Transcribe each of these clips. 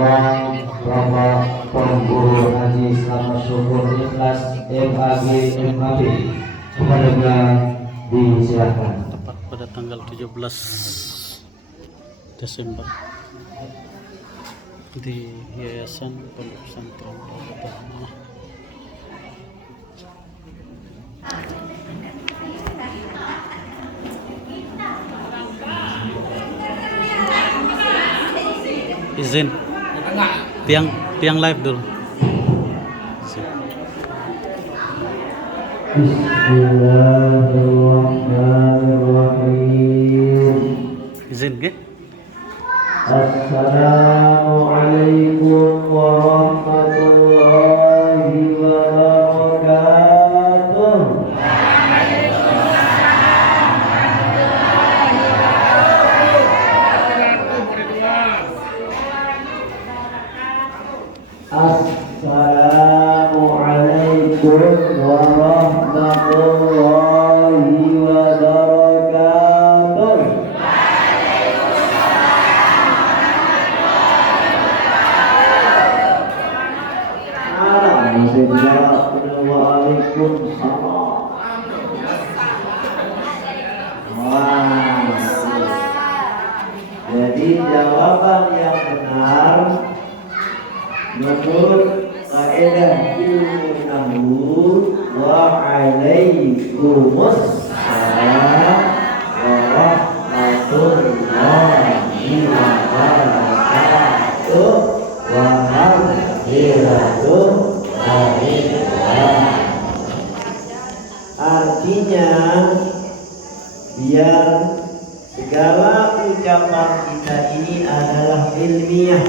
Sekarang Bapak Pengguru Haji Selamat Syukur Ikhlas MAG MAB kepada disilakan. Tepat pada tanggal 17 Desember di Yayasan Pondok Pesantren Al-Fatihah. Izin tiang live dulu. Bismillahirrahmanirrahim. Izin ke? Assalamualaikum warahmatullahi wabarakatuh. Assalamualaikum warahmatullahi wabarakatuh. Waalaikumsalam. Jadi jawaban yang benar menurut kaidah ilmu nahwu wa alaikumussalam warahmatullahi wabarakatuh wa maghfiratuh. Artinya biar segala ucapan kita ini adalah ilmiah.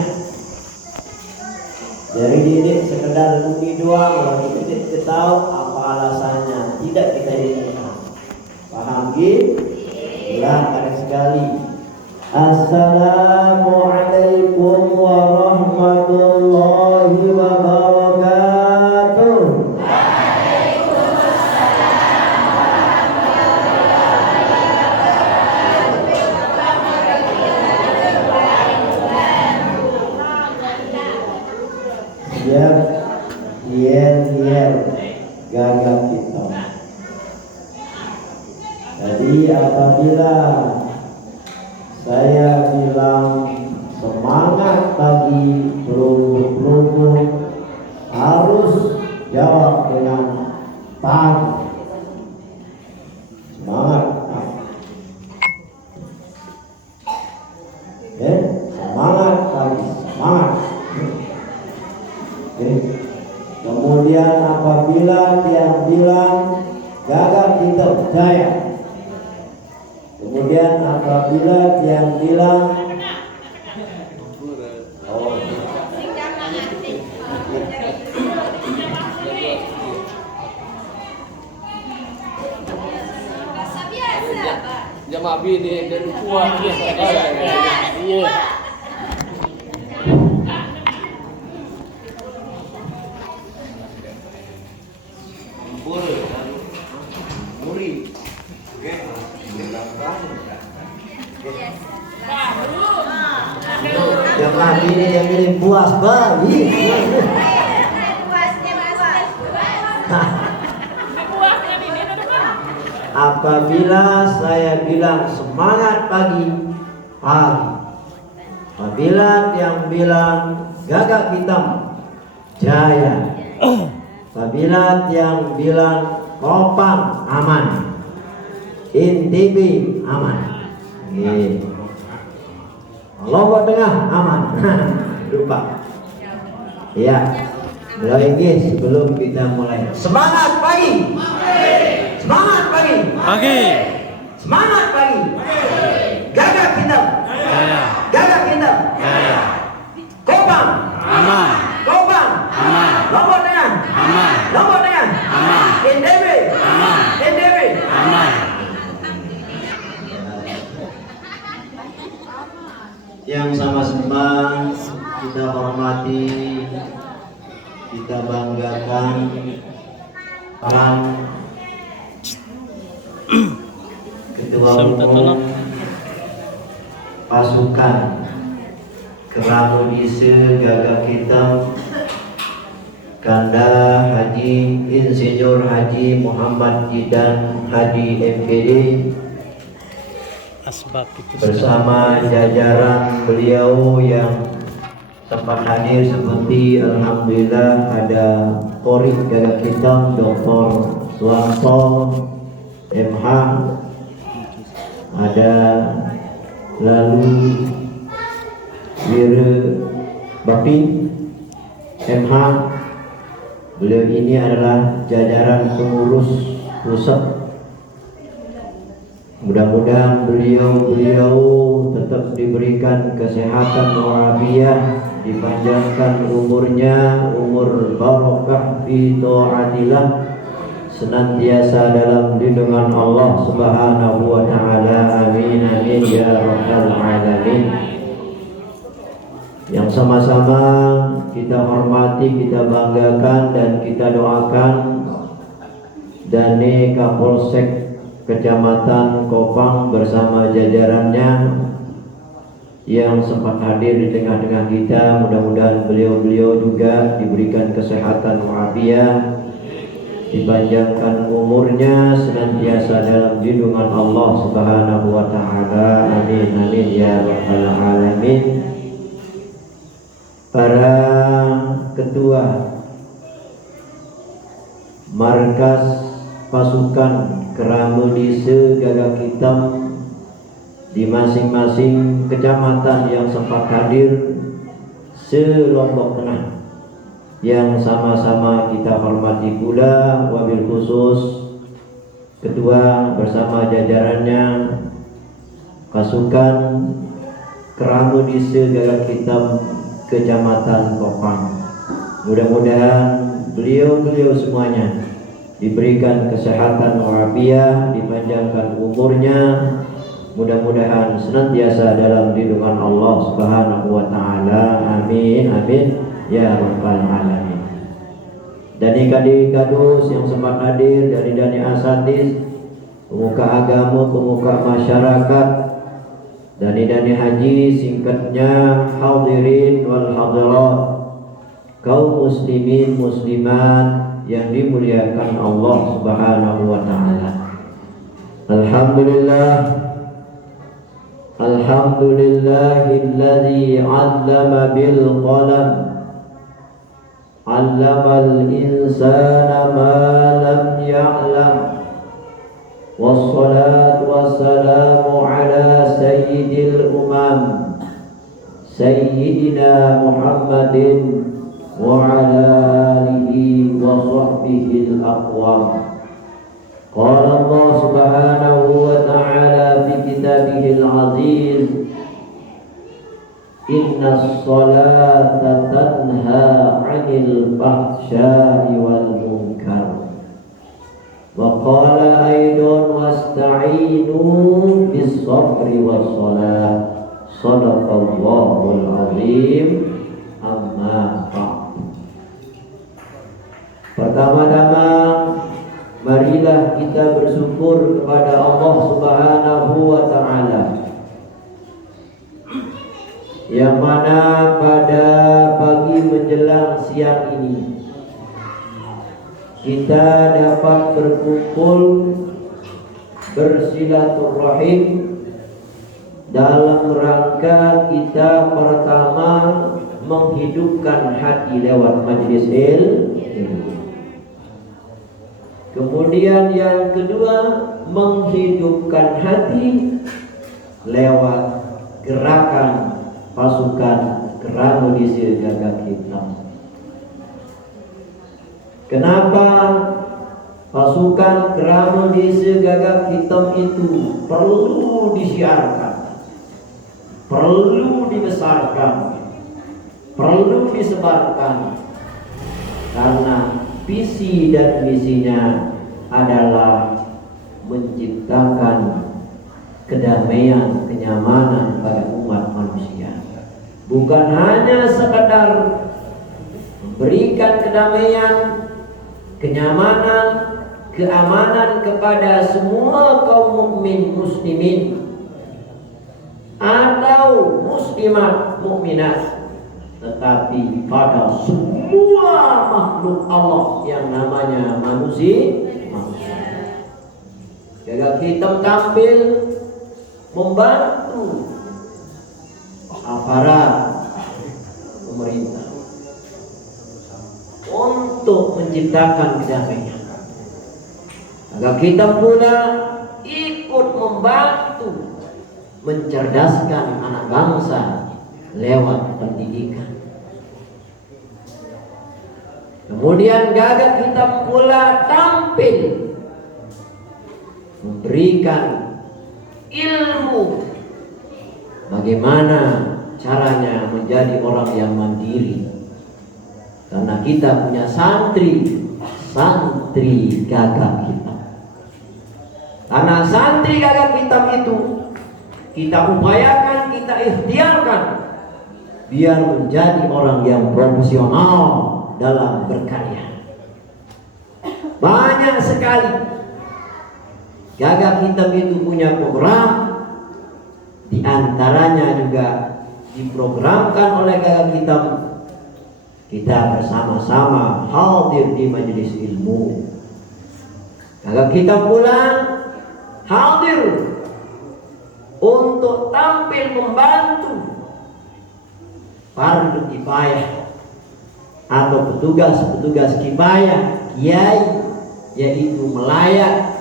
Jadi tidak sekedar bumi doang, lalu tidak tahu apa alasannya, tidak kita ilmiah. Paham gitu? Silakan sekali. Assalamualaikum warahmatullahi wabarakatuh. Yel gagap kita. Jadi apabila saya bilang semangat pagi peluru harus jawab dengan pagi. Semangat pagi. Semangat pagi, semangat. Kemudian apabila dia bilang gagap kita jaya. Kemudian apabila dia bilang jamaah bini dan kuat iya. jamaah ini yang milih puas bayi. Apabila saya bilang semangat pagi. Apabila yang bilang gagak hitam jaya. Apabila yang bilang Kopang aman, NTB aman. Lombok Tengah aman. Lupa. Ya. Lagi sebelum kita mulai. Semangat pagi. Semangat pagi. Semangat pagi. Gagak hitam. Gagak hitam. Kopang Aman. Kopang Aman. Lombok Tengah Aman. Lombok Tengah Aman. NTB Aman. NTB Aman. Yang sama-sama kita hormati, kita banggakan peran Ketua Umum pasukan Keramu dise gagak kita Kanda Haji Insinyur Haji Muhammad Jidan Hadi MPD Asbab itu bersama jajaran beliau yang sempat hadir seperti alhamdulillah ada Korik gagak kita Dr. Suwanto MH, ada lalu Wira Bapi MH. Beliau ini adalah jajaran pengurus pusat. Mudah-mudahan beliau tetap diberikan kesehatan walafiat, dipanjangkan umurnya, umur barokah fi taatillah, senantiasa dalam lindungan Allah Subhanahu wa taala. Amin amin ya rabbal alamin. Yang sama-sama kita hormati, kita banggakan dan kita doakan Dane Kapolsek Kecamatan Kopang bersama jajarannya yang sempat hadir di tengah-tengah kita. Mudah-mudahan beliau juga diberikan kesehatan walafiat, dipanjangkan umurnya, senantiasa dalam lindungan Allah Subhanahu wa taala. Amin amin ya rabbal alamin. Para ketua markas pasukan Keramu Dise Gagak Hitam di masing-masing kecamatan yang sempat hadir se-Lombok Tengah, yang sama-sama kita hormati pula, wabil khusus ketua bersama jajarannya pasukan Keramu Dise Gagak Hitam Kecamatan Kopang. Mudah-mudahan beliau semuanya diberikan kesehatan walafiat, dipanjangkan umurnya, mudah-mudahan senantiasa dalam lindungan Allah Subhanahu wa taala. Amin amin ya rabbal alamin. Dan kadus yang sempat hadir dari Dani Asatis, pemuka agama, pemuka masyarakat, Dani Haji, singkatnya hadirin wal hadirat, kaum muslimin muslimat yang dimuliakan Allah Subhanahu wa taala. Alhamdulillahilladzi 'allama bil qalam, 'allamal insana ma lam ya'lam. Wassalatu wassalamu ala sayyidil umam Sayyidina Muhammadin wa ala alihi wa sahbihi al-aqwam. Qala Allah subhanahu wa ta'ala fi kitabihil aziz, inna as-salata tanha 'anil fahsya'i wal munkar. Wa qala aidan wasta'inu bis sabri was salah. Shadaqallahul azim. Amma ba'd. Pertama-tama marilah kita bersyukur kepada Allah Subhanahu wa taala, yang mana pada pagi menjelang siang ini kita dapat berkumpul bersilaturahim dalam rangka kita pertama menghidupkan hati lewat majlis ilmu. Kemudian yang kedua, menghidupkan hati lewat gerakan pasukan Keramu Dise Gagak Hitam. Kenapa pasukan Keramu Dise Gagak Hitam itu perlu disiarkan, perlu dibesarkan, perlu disebarkan? Karena visi dan misinya adalah menciptakan kedamaian, kenyamanan pada umat manusia. Bukan hanya sekadar memberikan kedamaian, kenyamanan, keamanan kepada semua kaum mukmin muslimin, atau muslimat mukminat, tetapi pada semua makhluk Allah yang namanya manusia. Gagak hitam tampil membantu aparat pemerintah untuk menciptakan kedamaian. Gagak hitam pula ikut membantu mencerdaskan anak bangsa lewat pendidikan. Kemudian gagak hitam pula tampil memberikan ilmu bagaimana caranya menjadi orang yang mandiri. Karena kita punya santri gagak hitam. Karena santri gagak hitam itu kita upayakan, kita ikhtiarkan biar menjadi orang yang profesional dalam berkarya. Banyak sekali gagak hitam itu punya program, di antaranya juga diprogramkan oleh gagak hitam kita bersama-sama hadir di majelis ilmu. Gagak hitam pula hadir untuk tampil membantu fardu kifayah atau petugas-petugas kifayah, kiai, yaitu melayat,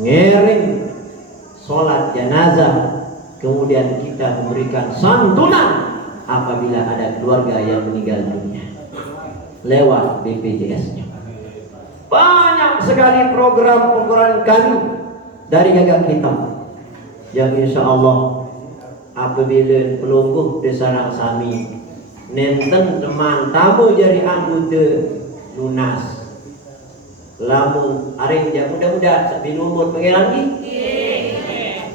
ngiring sholat jenazah, kemudian kita memberikan santunan apabila ada keluarga yang meninggal dunia lewat BPJS-nya. Banyak sekali program-program kami dari gagak hitam yang insya Allah apabila pelungguh desarang sami nenten teman tamu jadi anggota lunas lamun aring ja mudah-mudahan sampai umur pengeran ni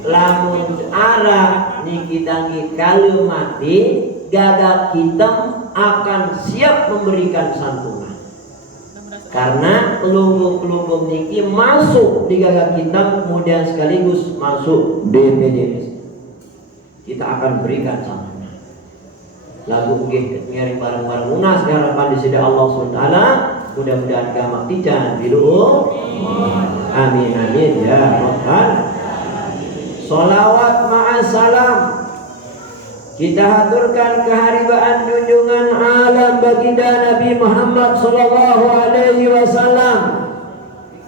lamun arah niki tangi kalau mati gagak hitam akan siap memberikan santunan. Karena pelunggung-pelunggung niki masuk di gagak hitam kemudian sekaligus masuk BPJS. Kita akan berikan santunan. Lagu nggih ngiring bareng-bareng unas harapan di sisi Allah SWT. Mudah-mudahan gamak tijan bilu. Amin amin ya rabbal. Salawat ma'asalam kita haturkan keharibaan junjungan alam baginda Nabi Muhammad sallallahu alaihi wasallam.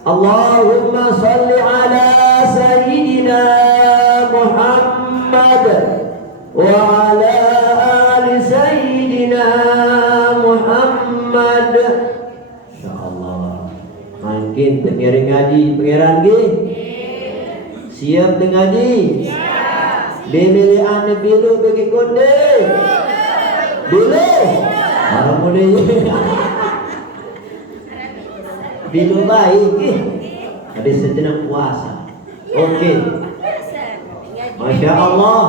Allahumma salli ala sayyidina Muhammad wa ala ali sayyidina Muhammad. Insyaallah. Mungkin pengiring ngaji pengiran nggih. Siap dengan ngaji? Beli ane bilu bagi konde. Bilu. Orang mulai. Bilu baik. Ada sejenak puasa. Oke. Masya Allah.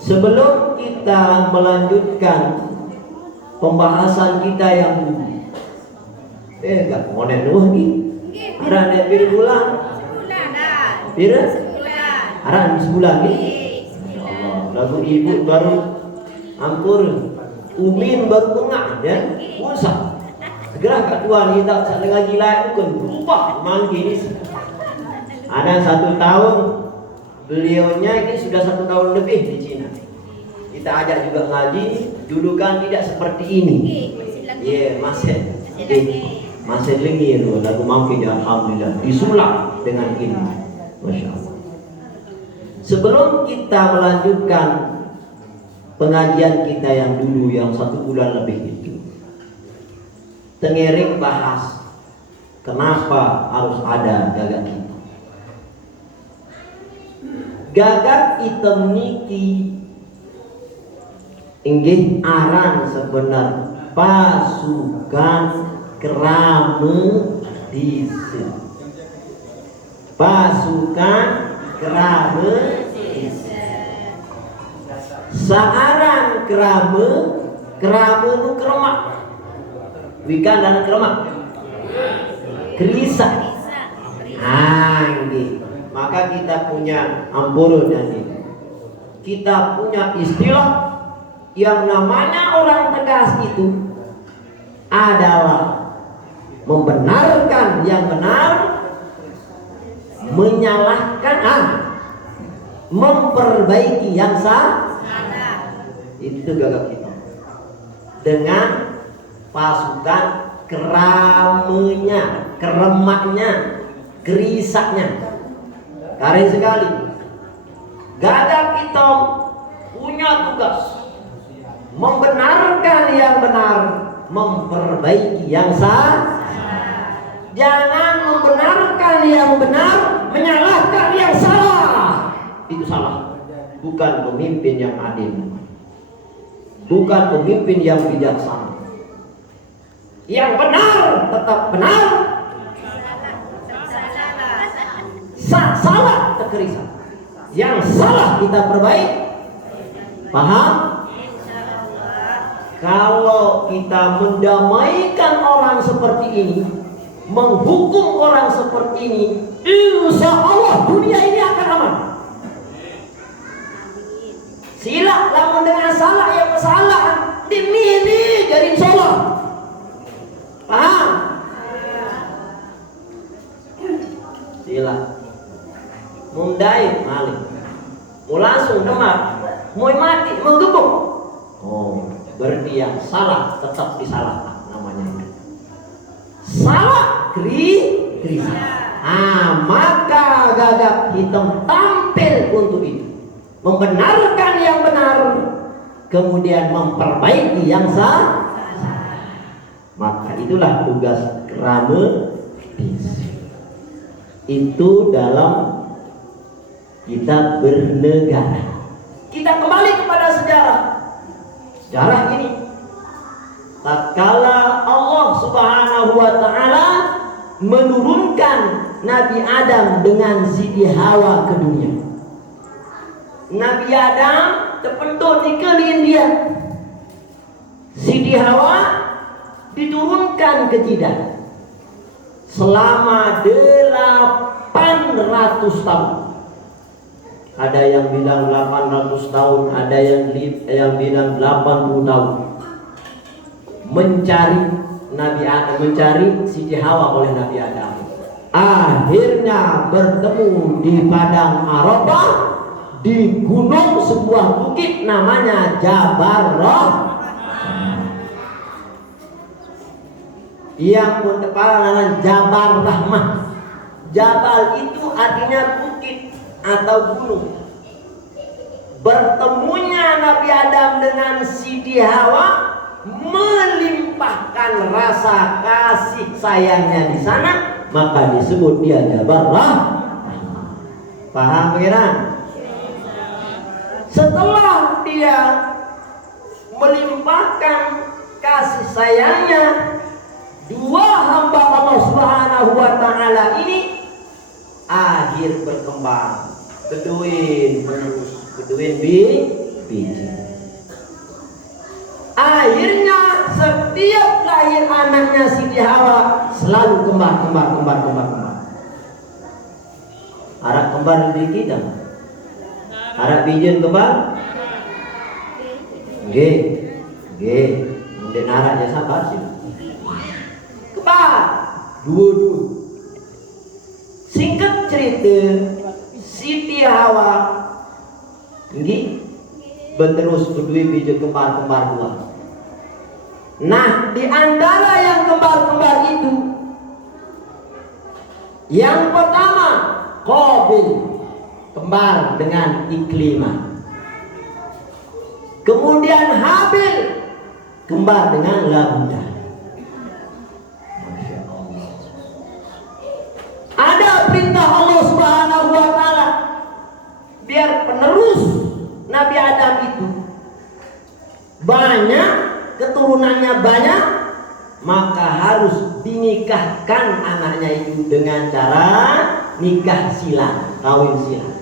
Sebelum kita melanjutkan pembahasan kita yang gak mau nih. Ada ane bilu pulang. Bira? Aran sebulan ni. Masya-Allah. Lagu ibu baru ampur, umin baru pengah ya. Usah. Segera kat tuan kita sak ngaji lain bukan berubah mangki ni. Ada 1 tahun beliaunya ini sudah 1 tahun lebih di Cina. Kita ajak juga ngaji, dulu kan tidak seperti ini. Ya, masih lagi tu lagu mangki alhamdulillah disulap dengan ini. Masya Allah. Sebelum kita melanjutkan pengajian kita yang dulu yang 1 bulan lebih itu, tengiring bahas kenapa harus ada gagak hitam. Gagak hitam niki inggih aran sebenar pasukan kerame desa. Pasukan kerame searang kerame nu keremak wikan dan keremak kerisa nggih maka kita punya ampurun dan ini. Kita punya istilah yang namanya orang tegas itu adalah membenarkan yang benar, menyalahkan, memperbaiki yang salah. Itu gagap kita. Dengan pasukan keramenya, keremaknya, gerisaknya. Keren sekali. Gagap kita punya tugas membenarkan yang benar, memperbaiki yang salah. Jangan membenarkan yang benar, menyalahkan yang salah. Itu salah. Bukan pemimpin yang adil, bukan pemimpin yang bijaksana. Yang benar tetap benar, salah terkerisak. Yang salah kita perbaiki. Paham? Kalau kita mendamaikan orang seperti ini, menghukum orang seperti ini, insya Allah dunia ini akan aman. Silap lamun dengan salah yang kesalahan dimini jadi salah. Paham? Silap mundai maling, mau langsung demar, mau mati, mau gebuk. Oh, berarti yang salah tetap disalahkan, namanya salah kritik. Maka gagap hitam tampil untuk itu, membenarkan yang benar, kemudian memperbaiki yang salah. Maka itulah tugas kerama itu dalam kita bernegara. Kita kembali kepada sejarah. Sejarah ini, tatkala Allah Subhanahu wa taala menurunkan Nabi Adam dengan Siti Hawa ke dunia. Nabi Adam terpentuk di kelin dia. Siti Hawa diturunkan ke Jidah selama 800 tahun. Ada yang bilang 800 tahun, ada yang bilang 80 tahun. Mencari Nabi Adam, mencari Siti Hawa oleh Nabi Adam. Akhirnya bertemu di padang Arafah, di gunung sebuah bukit namanya Jabal Rahmah. Yang berkepala namanya Jabal Rahmah. Jabal itu artinya bukit atau gunung. Bertemunya Nabi Adam dengan Siti Hawa melimpahkan rasa kasih sayangnya di sana, maka disebut dia Jabal Rahmah. Paham kan? Setelah dia melimpahkan kasih sayangnya, dua hamba Allah Subhanahu wa taala ini akhir berkembang. Beduin menerus, beduin biji. Akhirnya setiap lahir anaknya Siti Hawa selalu kembar. Arak kembar di kita. Arak bijen kembar. G. Kemudian araknya sabar sih. Kembar. Dua. Singkat cerita, Siti Hawa ini berterus berdua biji kembar dua. Nah, di antara yang kembar itu, yang pertama Qabil, kembar dengan Iklimah. Kemudian Habil, kembar dengan Labudah. Ada perintah Allah Subhanahu wa taala biar penerus Nabi Adam itu banyak, keturunannya banyak, maka harus dinikahkan anaknya itu dengan cara nikah silang, kawin silang.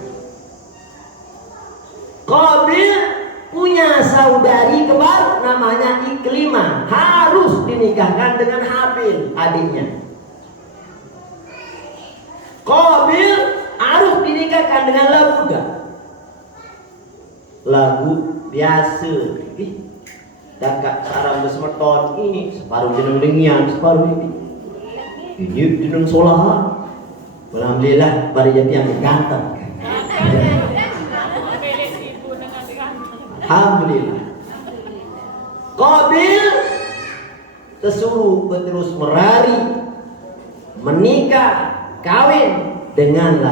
Qabil punya saudari kembar namanya Iklimah, harus dinikahkan dengan Habil, adiknya. Qabil harus dinikahkan dengan lagu dah. Lagu biasa. Dakak sarang bersemeton ini separuh jeneng dengian, separuh ini. Ini jeneng solahan. Alhamdulillah pada jadi yang ganteng. Alhamdulillah. Qabil tersuruh terus merari, menikah, kawin dengan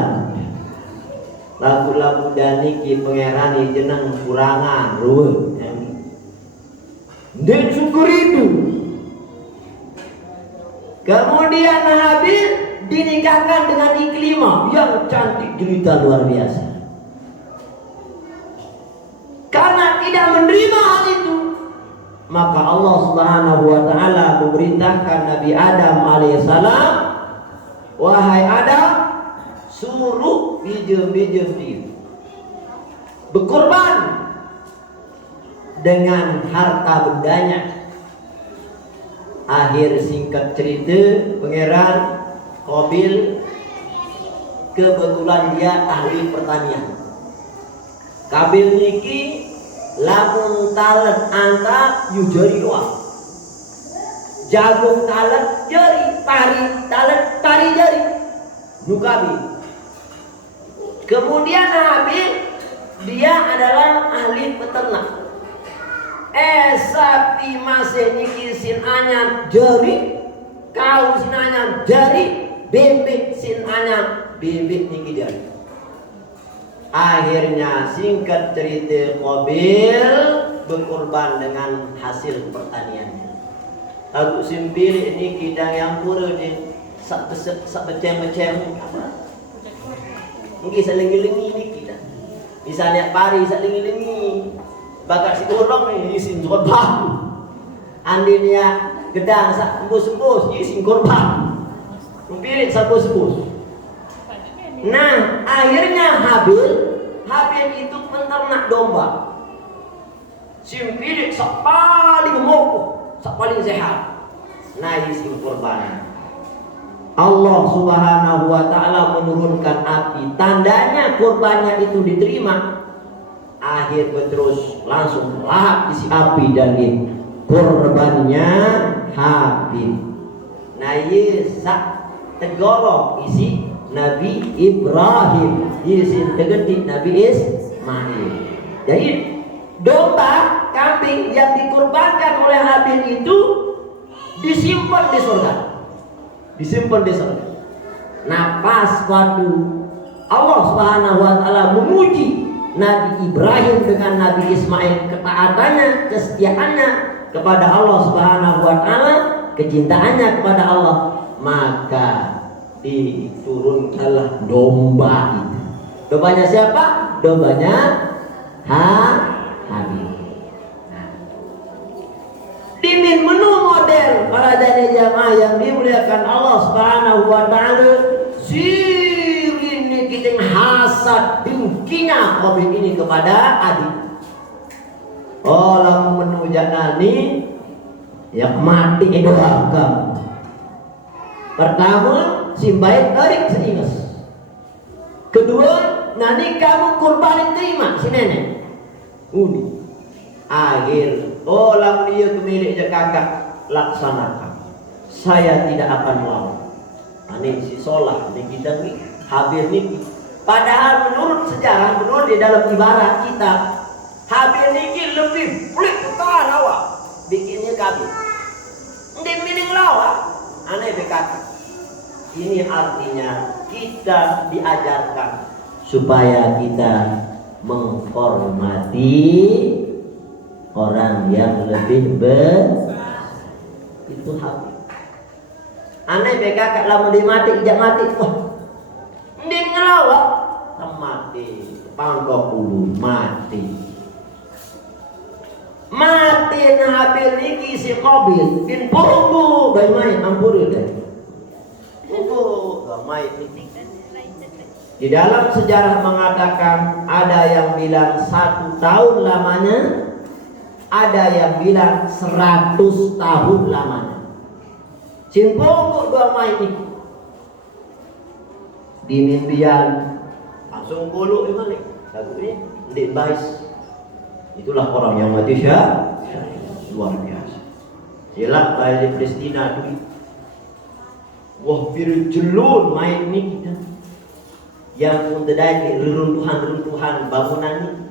lagu dan niki pengerani jeneng kurangan ruwet. Dan syukur itu. Kemudian Habil dinikahkan dengan Iklimah yang cantik jelita luar biasa. Karena tidak menerima hal itu, maka Allah Subhanahu wa taala memerintahkan Nabi Adam alaihissalam, wahai Adam, suruh bijem-bijem dia berkorban dengan harta bendanya. Akhir singkat cerita, pangeran Qabil kebetulan dia ahli pertanian. Qabil niki lamun talet anta yu jari doang. Jagung talet jari, pari talet pari jari. Nu Qabil. Kemudian Habil dia adalah ahli peternak. Sapi masih niki sin anyam jari, kau sin anyam jari, bebek sin anyam bebek niki jari. Akhirnya singkat cerita Qabil berkorban dengan hasil pertaniannya. Aku simpil ini kidang yang pura di sak becem-becem. Mungkin selengi-lengi ini kita. Misalnya pari selengi-lengi. Bakal si orang ni isin korban. Andinya gedang sak embus-embus isin korban. Mempirit sak embus-embus. Nah, akhirnya Habil itu peternak domba. Simpirit sak paling mokoh, sak paling sehat. Nah, isin korban. Allah Subhanahu wa taala menurunkan api. Tandanya korbannya itu diterima. Akhir terus langsung lahap isi api dan korbannya Habil. Nah sak tegorok isi Nabi Ibrahim, isi tegedik Nabi Ismail. Jadi domba, kambing yang dikorbankan oleh Habil itu disimpan di surga. Disimpan di surga. Nah pas waktu Allah Subhanahu wa taala memuji Nabi Ibrahim dengan Nabi Ismail, ketaatannya, kesetiaannya kepada Allah Subhanahu wa taala, kecintaannya kepada Allah, maka diturunkanlah domba itu. Dombanya siapa? Dombanya Habil. Dimin menu model para jamaah yang dimuliakan Allah Subhanahu wa taala, ini kita hasad dengkinya Qabil ini kepada adik. Oh lamu menu janani yang mati doang kamu. Pertama simbaik tarik seingas. Kedua nanti kamu kurbanin terima si nenek. Uni. Akhir lamu dia kemilik kakak laksanakan. Saya tidak akan mau. Ini si solah ini kita nih Habil niki. Padahal menurut sejarah, menurut di dalam ibarat kita, Habil niki lebih pelik perkara awak. Bikinnya Qabil. Ndek mining lawa. Aneh berkata. Ini artinya kita diajarkan supaya kita menghormati orang yang lebih besar. Itu Habil. Aneh berkata lama dia mati, ijak mati. Dia ngelawak mati, pangkok dulu mati. Mati Habil niki si Qabil bin punggu bayi main ampun deh. Punggu main niki. Di dalam sejarah mengatakan ada yang bilang 1 tahun lamanya, ada yang bilang 100 tahun lamanya. Sin punggu dua main niki. Di mimpian langsung bolok balik. Lagu ini ndik bais. Itulah orang yang mati syahid. Luar biasa. Jelak dari Palestina duit. Wah biru jelun main ni kita. Yang mendadai reruntuhan bangunan ini.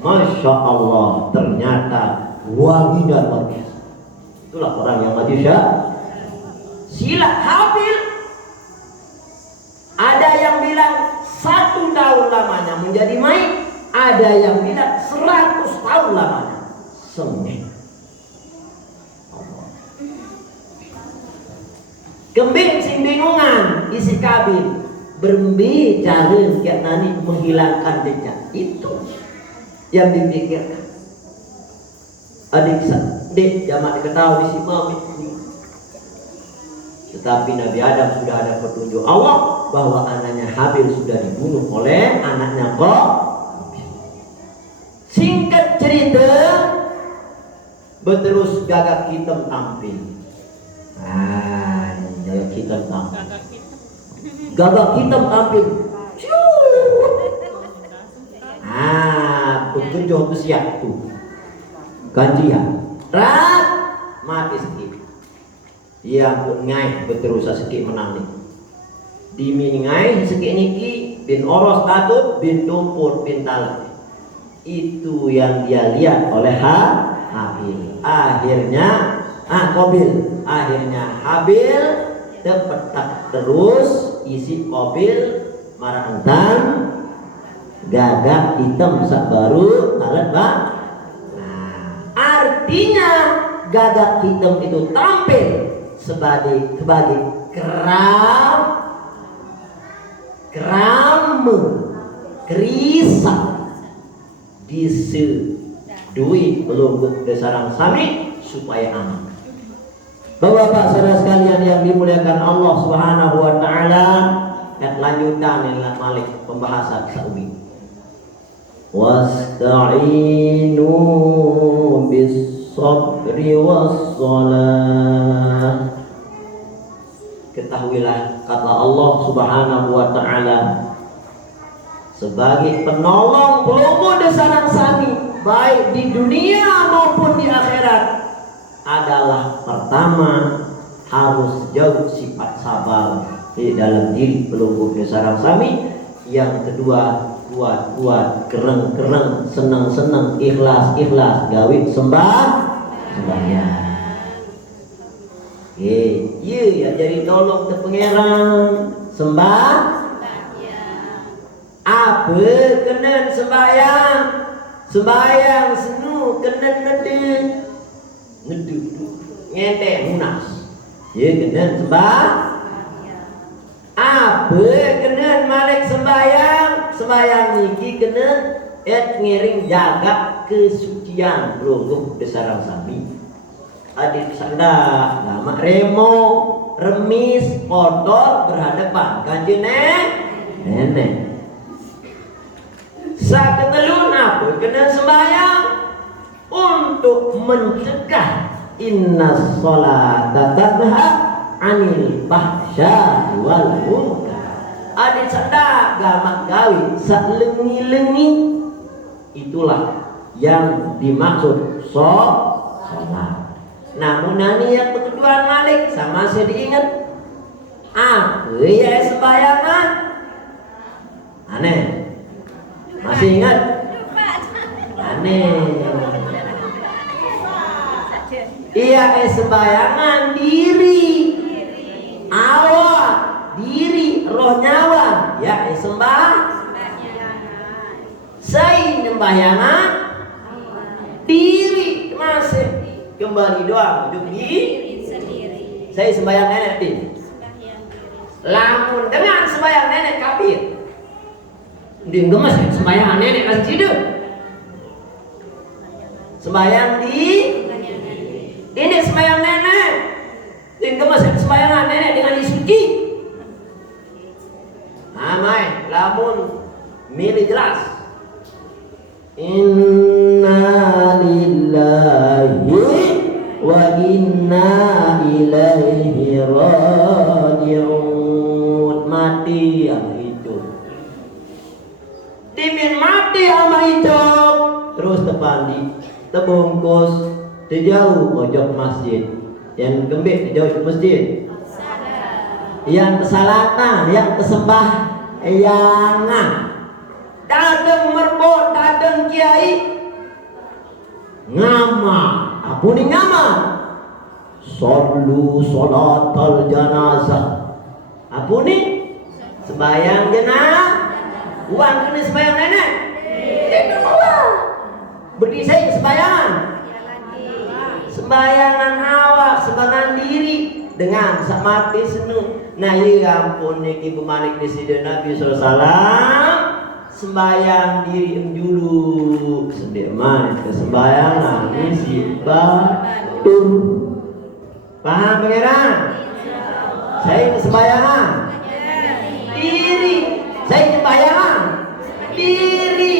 Masya Allah, ternyata wanginya luar biasa. Itulah orang yang mati syahid. Sila Habil. Ada yang bilang 1 tahun lamanya menjadi mayit. Ada yang bilang 100 tahun lamanya sengit. Kembing sing bingungan isi Kabil berbicara kiat nani menghilangkan jejak. Itu yang dipikirkan. Adik jamak diketahui si Mami. Tetapi Nabi Adam sudah ada petunjuk Allah bahwa anaknya Habil sudah dibunuh oleh anaknya Qabil. Singkat cerita, berterus gagak hitam tampil. Gagak hitam tampil. Gagak hitam tampil. Bekerja bersiap tuh. Ganjian. Rat mati sedikit. Ia pun ngai berterus sedikit menang ni. Dimi ngai sedikit niki bin oros tatut bin tumpur bin talak. Itu yang dia lihat oleh Habil. Akhirnya Qabil. Akhirnya Habil terpetak terus isi Qabil marantan gagak hitam sak baru talat bang. Artinya gagak hitam itu tampil sebagai kerisam disedui pelunggup desarang sami supaya aman. Bapak-bapak saudara sekalian yang dimuliakan Allah Subhanahu wa taala, lanjutan yang malik pembahasan saumi. Wasta'inu bis-sabri was-salah. Ketahuilah kata Allah Subhanahu wa taala sebagai penolong pelunggup desarang sami baik di dunia maupun di akhirat adalah pertama harus jauh sifat sabar di dalam diri pelunggup desarang sami. Yang kedua kuat kereng seneng ikhlas gawe sembahyang. Ya jadi tolong ke pangeran apa kena sembahyang senu kena nedu ngente munas ya kena apa kena malik sembahyang niki kena ngiring jaga kesucian pelunggup desarang sami. Adik sanda lama remo remis kotor berhadapan kanjeng nenek. Saketelun apa kena sembahyang untuk mencegah inna sholata tanha anil fahsya wal munkar. Adik sanda gamak gawi salengi-lengi itulah yang dimaksud sholat. Namun nani yang berkeduaan malik sama saya diingat apa ya sembayangan aneh masih ingat aneh iya sembayangan diri awak diri roh nyawa ya saya sembayangan diri masih kembali doang hidup di sendiri. Saya sembahyang nenek di. Lamun dengan sembahyang nenek kafir. Di gemes sembahyang nenek kan hidup. Sembahyang di ini sembahyang nenek. Di gemes sembahyang nenek dengan disuci. Amai lamun milih jelas. Inna lillahi wa inna ilaihi raji'un. Mati yang itu terbungkus jauh pojok masjid, yang kembit jauh masjid, yang kesalatan, yang kesembah, yang dadeng merbot, dadeng kiai ngama, apuni ngama, sallu salatal janazah, apuni sembayang jenazah, uang kena sembayang nenek, tidak apa, berdisai sembayangan, sembayangan awak, sembayangan diri dengan sak mati senu. Nah ya ampun niki pemanik di sidin Nabi SAW. Sembayang diri dulu sedek man ke sembayangan isi batur. Paham pangeran? Saya sembayangan diri, saya sembayangan diri.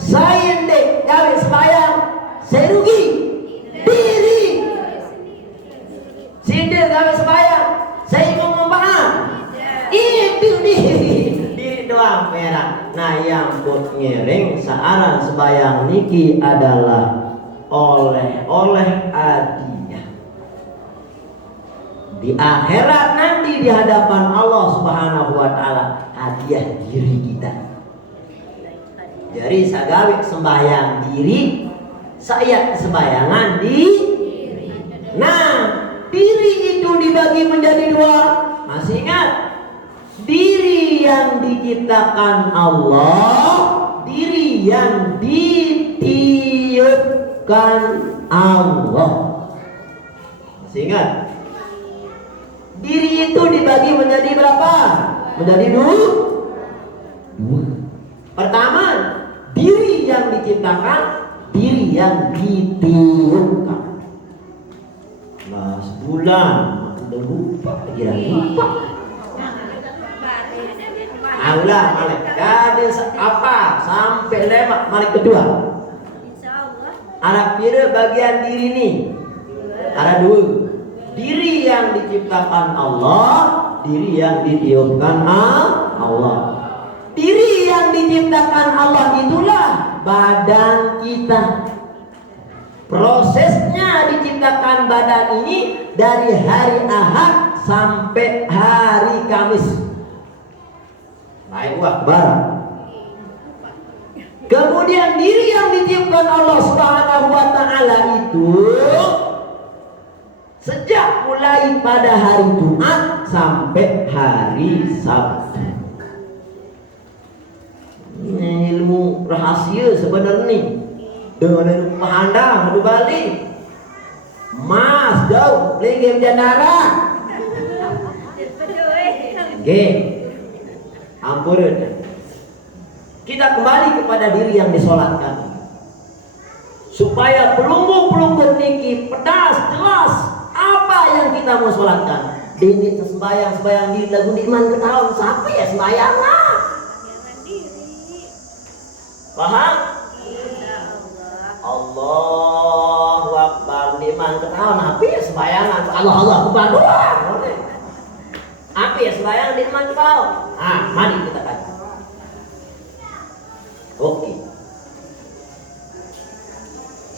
Saya ndek gawe sembayang, saya rugi diri. Sidek gawe sembayang, saya mau membahas itu diri doang merah. Nah yang buat ngiring searan sembayang niki adalah oleh adinya di akhirat nanti di hadapan Allah Subhanahu wa taala, hadiah diri kita. Jadi sagawe sembayang diri, saya sembayangan di. Nah diri itu dibagi menjadi dua. Masih ingat? Diri yang diciptakan Allah, diri yang ditiupkan Allah. Masih ingat? Diri itu dibagi menjadi berapa? Menjadi dua. Pertama, diri yang diciptakan, diri yang ditiupkan. Nah, sebulan udah lupa, lupa. Allah malik jadi apa sampai lemak malik kedua. Anak pira bagian diri nih ada dua, diri yang diciptakan Allah, diri yang ditiupkan Allah. Diri yang diciptakan Allah itulah badan kita. Prosesnya diciptakan badan ini dari hari Ahad sampai hari Kamis. Baik Akbar. Kemudian diri yang ditiupkan Allah Subhanahu wa taala itu sejak mulai pada hari Jumat sampai hari Sabtu. Ini ilmu rahasia sebenarnya. Dengan ilmu pahandang adu balik. Mas jauh lagi jandara. Ampun. Kita kembali kepada diri yang disolatkan, supaya pelunggu-pelunggu niki pedas jelas apa yang kita mau solatkan. Ini sembayang diri lagu iman ketahuan siapa ya sembayang lah. Paham? Allahu Akbar iman ketahuan apa ya sembayangan Allah Akbar doang. Apa ya sembahyang di iman kau? Mari kita kaji. Oke.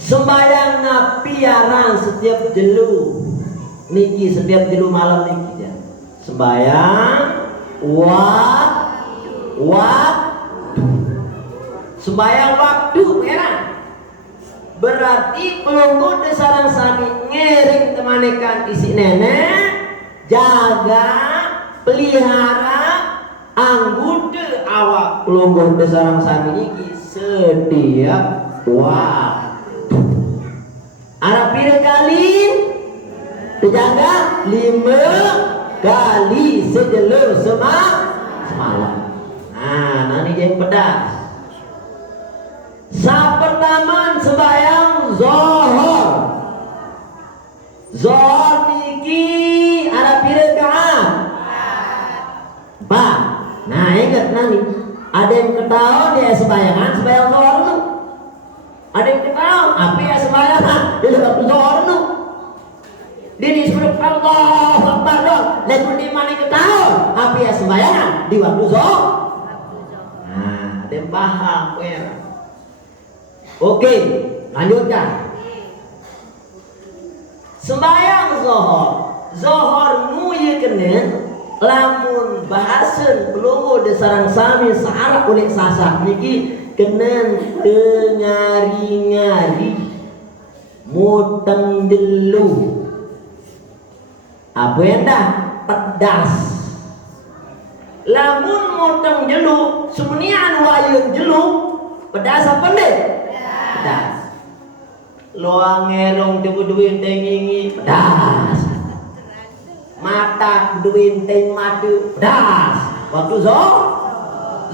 Sembahyang napiaran setiap jelu. Niki setiap jelu malam niki ya. Sembahyang waktu. Sembahyang waktu heran. Berarti pelunggu desarang sami ngering temanekan isi nenek, jaga pelihara anggota awak pelungguh desarang sami iki setiap waktu. Arab pira kali dijaga 5 kali sejelur semalam. Nah, nanti yang pedas. Saat pertama sembahyang zuhur. Zuhur niki ada pira rakaat? 4. Nah, ingat nanti ada yang ketahuan dia sembahyang zuhur nu. Ada yang ketahuan apa ya sembahyang dia waktu zuhur nu. Dia disebut Allahu Akbar dong. Lalu di mana ketahuan apa ya sembahyang di waktu zuhur. Nah, ada yang paham ya. Oke. Lanjutkan. Sembayang zohor. Zohor nu ye kenen lamun bahasen pelongo de sarang sami saarap oleh sasak niki kenen tengari-ngari muteng delu. Apa yang dah pedas. Lamun muteng jelu sumnian wayun jelu pedas apa ndek? Pedas. Loang ngerong debu-debuin tengingi pedas. Mata duin teng madu pedas. Waktu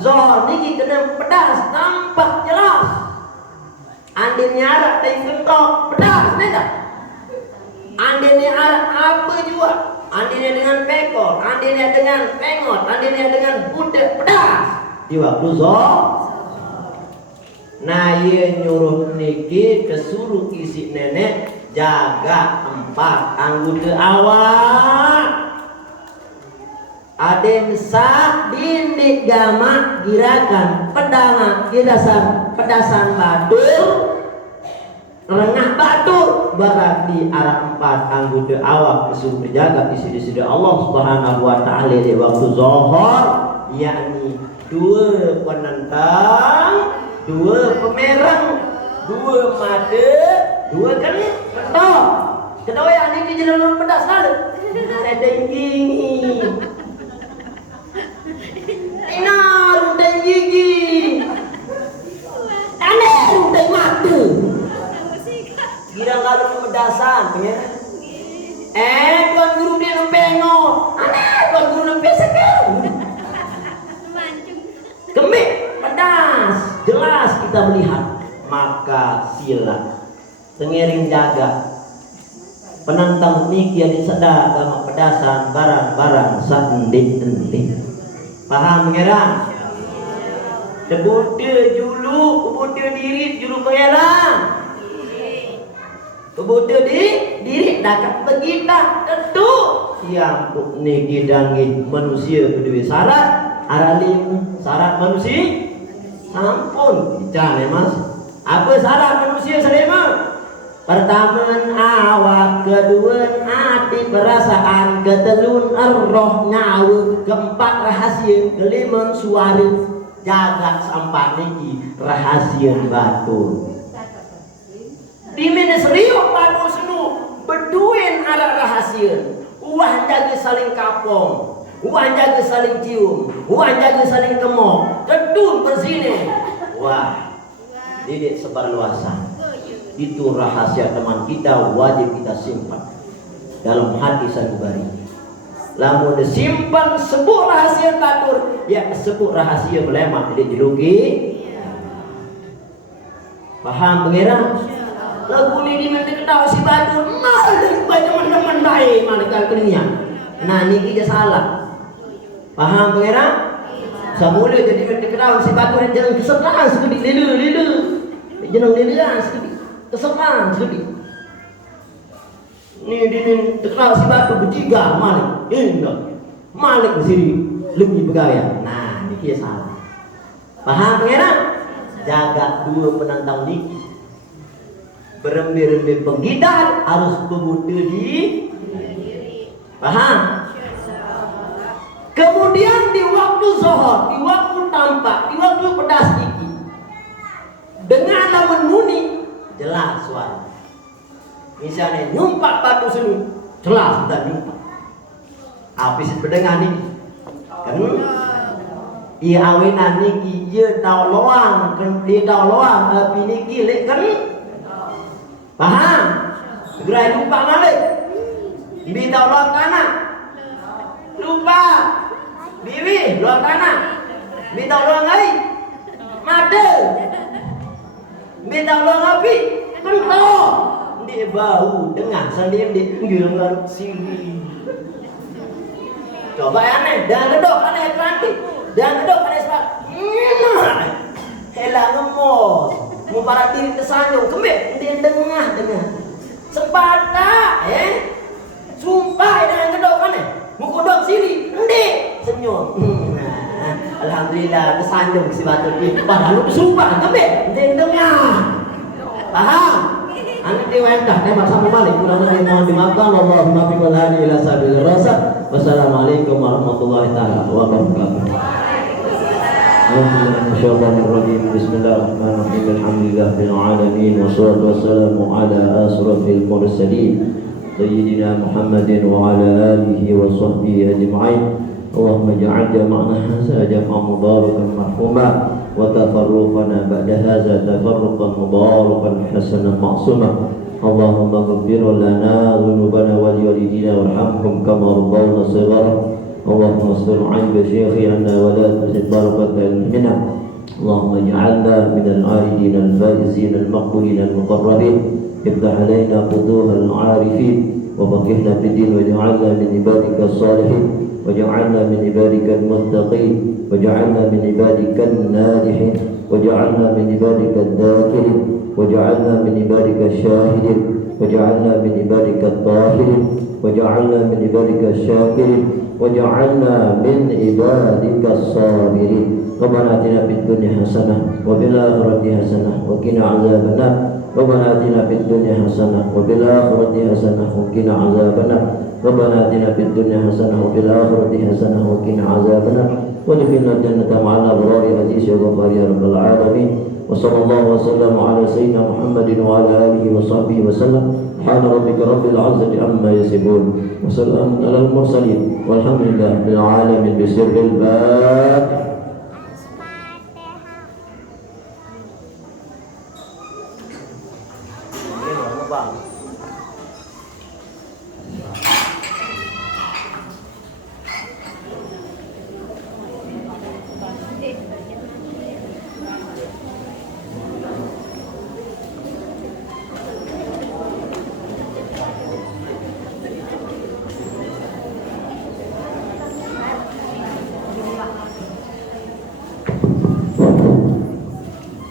zohor niki kena pedas nampak jelas. Andin nyarak teng kentok pedas nenda. Andin nyarak apa juga. Andinnya dengan pekor, andinnya dengan pengot, andinnya dengan budak pedas. Di waktu zohor. Nah ia nyuruh niki kesuruh isi nenek jaga 4 anggota awak. Adem sak dindik gamak girakan pedang girasan pedasan batur rengah batur berarti arah 4 anggota awak kesuruh berjaga isi Allah Subhanahu wa taala di waktu zuhur, yakni 2 penentang, 2 pemerang, 2 made, 2 kentok. Kedua yang ini jalan pedas lalu. Ada gigi. Inar dan gigi. Aneh dan made. Kira lalu pedasan, ya. Tuan guru dia nempengok. Aneh tuan guru nempesek. Kemik pedas. Jelas kita melihat, maka sila tengiring jaga penantang niki yang disedar dalam pedasan barang-barang sandik-sendik. Paham mengerang? Kebuda julu, kebuda diri julu pengerang. Kebuda diri dapat begita tentu yang niki dangi manusia kedua syarat aralim syarat manusia. Sampun, jangan mas. Apa syarat manusia selema? Pertama awak, kedua hati perasaan, ketelun roh nyawa, keempat rahasia, kelima suara. Jaga sampai niki rahasia batul. Di mana serius batul senu berduin arah rahasia. Uang jaga saling kapong. Uang jaga saling cium, uang jaga saling kemok, kedun berzine. Wah, didik sebar luasan. Itu rahasia teman kita, wajib kita simpan dalam hati sanubari. Lamun disimpan sebut rahasia batur, ya sebut rahasia melemak tidak diluki. Paham pengira? Lagu ini diminta ketawa si batur, malah banyak teman-teman baik malah kalkenya. Nah ini kita salah. Paham pengira? Semula jadi terkenal si batur yang jalan kesepahan sedikit lilu jenang liluan sedikit kesepahan sedikit. Ni dinin terkenal si batur bertiga malik malik di sini lebih bergaya. Nah ini dia salah. Paham pengira? Jaga 2 penantang niki. Berembe-rembe penggitar harus berbutuh di. Paham? Kemudian di waktu zuhur, di waktu tampak, di waktu pedas iki, dengan lawan muni jelas suara. Misalnya nyumpak batu seni, jelas dan nyumpak. Habis berdengar niki, kan? Ia awinan niki, ia tahu loang, dia tahu loang, tapi niki lek kan? Paham? Gerai nyumpak malik, dia tahu loang kanan, lupa. Bibi, luang tanah. Minta luang air. Mata. Minta luang api. Kentok. Dia bau dengar sendiri dia gilungan sini. Coba aneh, jangan gedok aneh keranti. Jangan gedok aneh sebab. Helah ngemos. Mau para diri kesanjung. Kembik, dia dengar. Sepatah, sumpah dengan gedok aneh. Muka dok sini, ndek senyum. Nah, alhamdulillah kesanjung si batur ni. Padahal lu bersumpah, tapi dia dengar. Paham? Anak diwendah tembak sama balik. Kurang lebih mohon dimaafkan. Allahumma biqul hadi ila sabil rasyad. Wassalamualaikum warahmatullahi taala wabarakatuh. Bismillahirrahmanirrahim. Alhamdulillahil alamin wassalatu wassalamu ala asrafil mursalin sayyidina Muhammadin wa ala alihi wa sahbihi ajma'in. Allahumma ja'al jama'na hadza jam'an mubarakan marhuma wa tafarruqana ba'da hadza tafarruqan mubarakan hasanan ma'suma. Allahumma ighfir lana dhunubana wa liwalidina warhamhum kama rabbawna shighara. Allahumma astur 'aiba shaykhina wa la tuzid barakata ilmina. Allahumma ij'alna minal 'aridin al-faizin al-maqbulin al-muqarrabin. Iftah 'alaina futuhal 'arifin wa baqihna fid din waj'alna min ibadika as-salihin. وجعلنا من عبادك المتقين وجعلنا من عبادك الناجحين وجعلنا من عبادك الذاكرين وجعلنا من عبادك الشاهدين وجعلنا من عبادك الطاهرين وجعلنا من عبادك الشاكرين وجعلنا من عبادك الصابرين. ربنا آتنا في الدنيا حسنة وفي الآخرة حسنة وقنا عذاب النار. ربنا آتنا في الدنيا حسنة وفي الآخرة حسنة وقنا عذاب النار. ربنا آتنا في الدنيا حسنة وفي الآخرة حسنة وقنا عذاب النار. وادخلنا الجنة مع الأبرار عزيز وغفار يا رب العالمين. وصلى الله وسلم على سيدنا محمد وعلى آله وصحبه وسلم. سبحان ربك رب العزة عما يصفون وسلام على المرسلين والحمد لله رب العالمين بسر الفاتحة.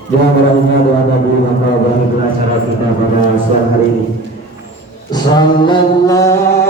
Dengan berakhirnya doa Nabi maka berakhirlah acara kita pada siang hari ini. Sallallahu